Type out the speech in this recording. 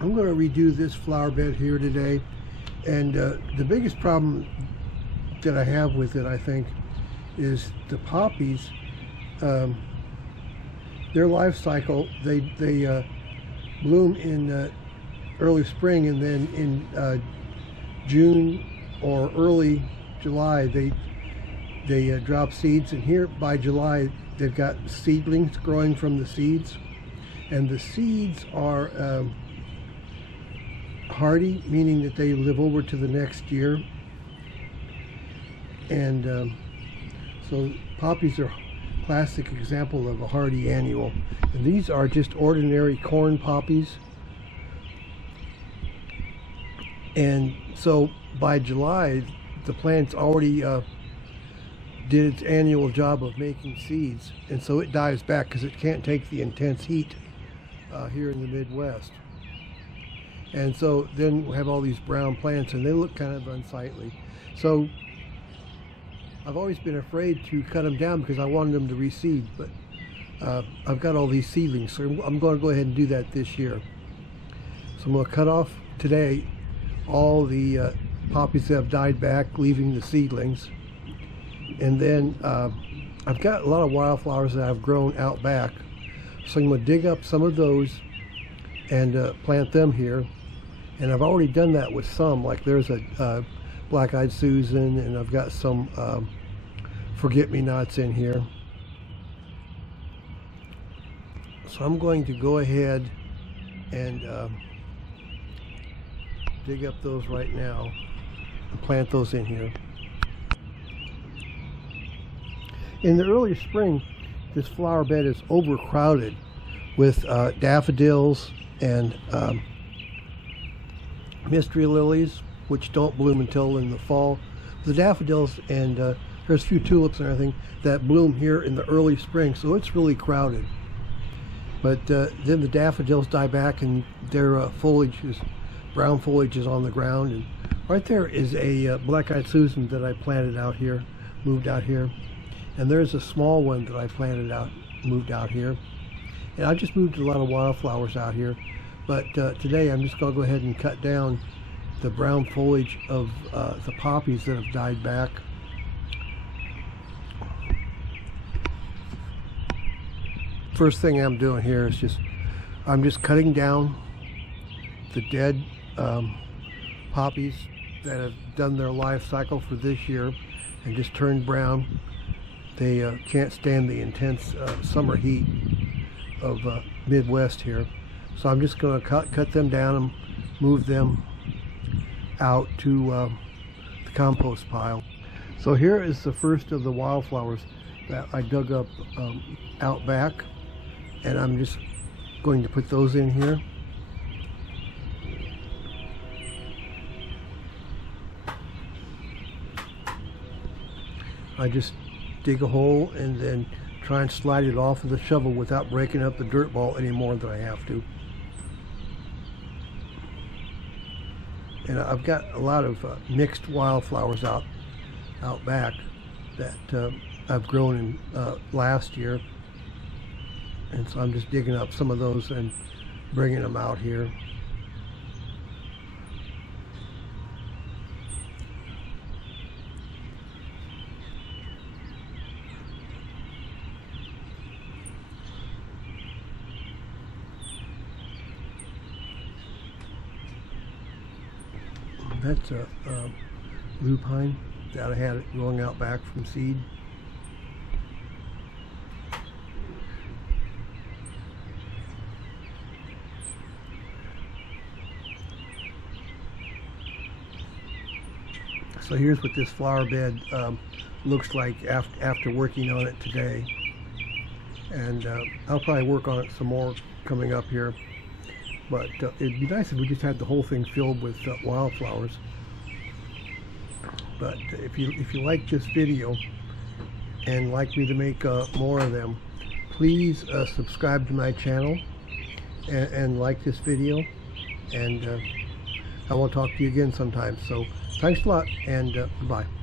I'm going to redo this flower bed here today, and the biggest problem that I have with it, I think, is the poppies. Their life cycle, they bloom in early spring, and then in June or early July they drop seeds, and here by July they've got seedlings growing from the seeds, and the seeds are hardy, meaning that they live over to the next year. And so poppies are a classic example of a hardy annual, and these are just ordinary corn poppies. And so by July the plant's already did its annual job of making seeds, and so it dies back because it can't take the intense heat here in the Midwest. And so then we have all these brown plants, and they look kind of unsightly. So I've always been afraid to cut them down because I wanted them to reseed, but I've got all these seedlings, so I'm going to go ahead and do that this year. So I'm going to cut off today all the poppies that have died back, leaving the seedlings. And then I've got a lot of wildflowers that I've grown out back, so I'm going to dig up some of those and plant them here. And I've already done that with some, like there's a black-eyed Susan, and I've got some forget-me-nots in here. So I'm going to go ahead and dig up those right now and plant those in here. In the early spring, this flower bed is overcrowded with daffodils and mystery lilies, which don't bloom until in the fall. The daffodils and there's a few tulips and everything that bloom here in the early spring, so it's really crowded. But then the daffodils die back, and their foliage is brown foliage is on the ground. And right there is a black-eyed Susan that I planted out here, moved out here. And there's a small one that I planted out, moved out here. And I just moved a lot of wildflowers out here. But today I'm just going to go ahead and cut down the brown foliage of the poppies that have died back. First thing I'm doing here is I'm just cutting down the dead poppies that have done their life cycle for this year and just turned brown. They can't stand the intense summer heat of Midwest here. So I'm just going to cut them down and move them out to the compost pile. So here is the first of the wildflowers that I dug up out back, and I'm just going to put those in here. I just dig a hole and then try and slide it off with a shovel without breaking up the dirt ball any more than I have to. And I've got a lot of mixed wildflowers out back that I've grown in last year, and so I'm just digging up some of those and bringing them out here. That's a lupine that I had it growing out back from seed. So here's what this flower bed looks like after working on it today. And I'll probably work on it some more coming up here. But it'd be nice if we just had the whole thing filled with wildflowers. But if you like this video and like me to make more of them, please subscribe to my channel and like this video. And I will talk to you again sometime. So thanks a lot, and goodbye.